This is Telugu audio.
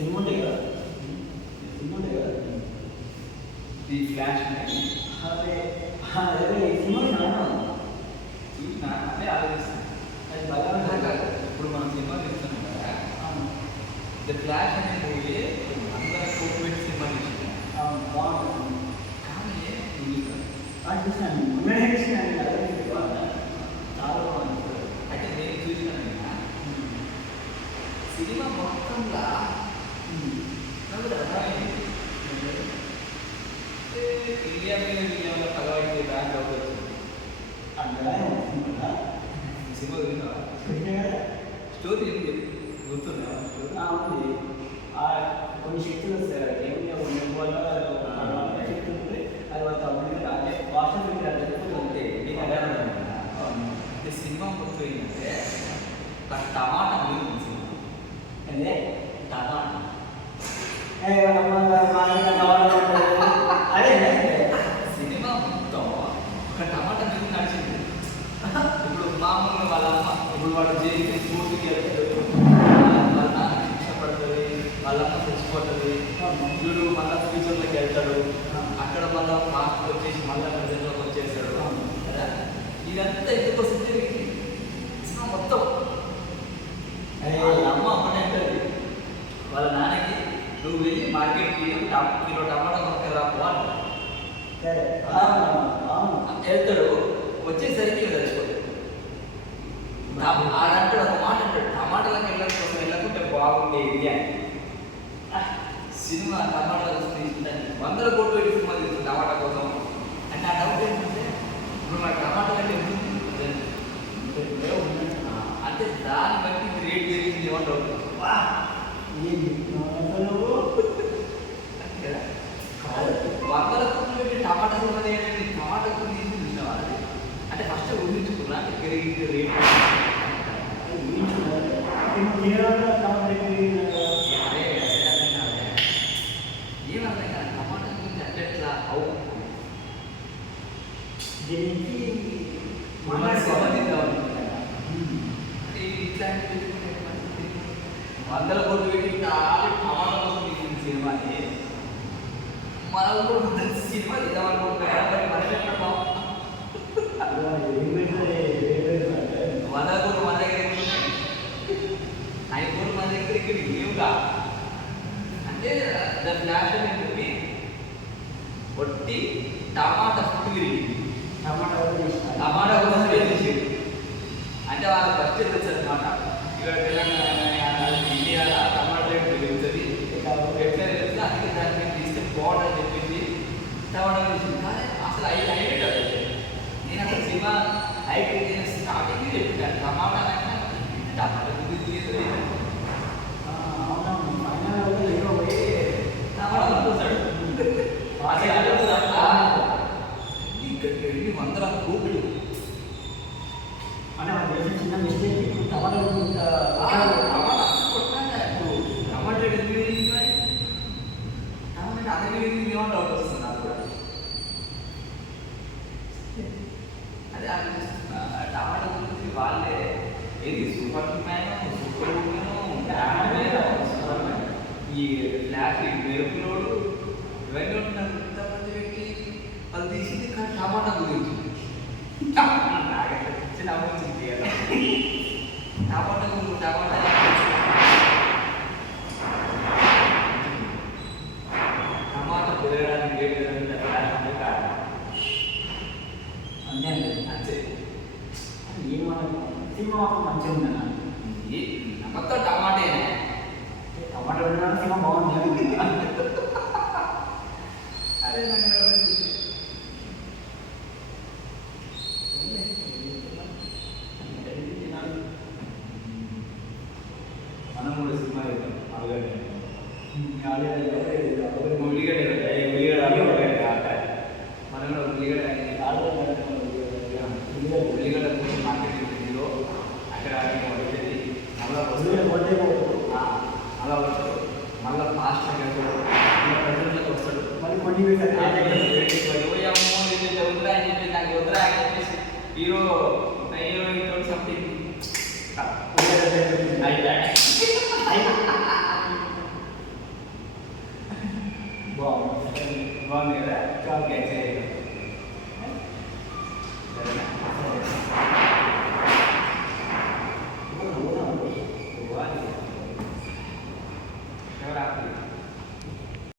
సిమ్ ఉంటాయి కదా సిమ్ ఉంటాయి కదా ఈ ఫ్లాష్ అదే అదే సిమ్ నాన్న చూసినా అదే ఆలోచిస్తాను అది బలంగా కాదు ఇప్పుడు మనం సినిమా చూస్తున్నాం కదా ద ఫ్లాష్ అనే మూవీ అందరూ కోవిడ్ సినిమా చూసిన బాగుంటుంది కానీ చూసినాను మొన్ననే చూసినాను కదా చాలా బాగుంది అంటే నేను చూసినాను సినిమా మొత్తంగా 그러다가 얘기하는 위원을 가져가게 된다고 안전한 없습니다. 지금 여기서 스토리는 어떠나요? 아, 우리 아, 음식 들었어요. 내용이 오늘 뭐냐 వీడు మళ్ళీ ఫ్యూచర్లోకి వెళ్తాడు అక్కడ మళ్ళీ పాస్ట్ వచ్చేసి మళ్ళీ ప్రజల్లోకి వచ్చేస్తాడు ఇదంతా టమ్- కిలో టమాటా కొనుక్కరా పో అంటాడు. సరే అవును అవును వెళ్తాడు వచ్చేసరికి చచ్చిపోతాడు ఆడంటాడు ఒక మాట అంటాడు టమాటాలకు వెళ్ళకపోతే వెళ్ళకుంటే బాగుండేది అని. సినిమా టమాటాలు చూసి తీసుకుంటాను వందల కోట్లు పెట్టి సినిమా తీసుకుంటాను టమాటా కోసం. అంటే ఆ డౌట్ ఏంటంటే ఇప్పుడు మన టమాటా? ఆ, అంటే దాన్ని బట్టి రేట్ పెరిగింది ఏమో వందల కోట్లు పెట్టి టమాటా సినిమా తీయాలంటే టమాటా కూడా తీసి చూసినావా అది? అంటే ఫస్ట్ ఊహించుకున్నా పెరిగింది రేట్ టమాటా గురించి ఎట్లా? అవు. అంటే ఇట్లాంటి వందల కోట్లు పెట్టి టమాటా కోసం సినిమాని మన ఊరు మంచి సినిమా తీద్దామనుకుంటున్నా మరి మనం ఎక్కడ బాగుంది వందల కోట్లు మన దగ్గర ఎక్కడ ఉన్నాయి? ఐదు కోట్లు మన దగ్గర ఇక్కడ లేవుగా అంటే ద ఫ్లాష్ అనే మూవీ ఒట్టి టమాటా ఫుడ్ విరిగింది టమాటా అంటే వాళ్ళకి ఇక్కడ తెలంగాణ వేసింది కానీ అసలు ఐదు హైలైట్ నేను అసలు సినిమా హైలైట్ నేను స్టార్టింగ్ చెప్పాను. టమాటా టమాటా తీయదు ఎన్ని వందల కోట్లు? అంటే చిన్న మిస్టేక్ టమాటా కొట్టాలి ఇప్పుడు టమాటా రేట్ ఎందుకు పెరిగింది మరి టమాటా అదే పెరిగింది ఏమో డౌట్ వస్తుంది నాకు కూడా అదే ఆలోచిస్తున్నా టమాటా గురించి వాళ్ళే ఏది సూపర్ మ్యాన్ సూపర్ ఉమెన్ ఈ ఫ్లాష్ ఈ మెరుపులోడు ఇవన్నీ ఉంటారు ఇంతమంది పెట్టి వాళ్ళు తీసింది కానీ టమాటా గురించి నాకైతే పిచ్చి నవ్వు వచ్చింది కదా. టమాటా గురించి టమాటా టమాటా සීමාවක් මැද උනන. ඒ නමත ටමාටේ නේ. ටමාටේ උනන සීමා බවන් නෑ. අර නංගල அண்ணனோட சினிமா இருக்கும் அழகாக மனங்களோட புள்ளிகளை புள்ளிகளை Bom, vamos ver, qual que é esse aí?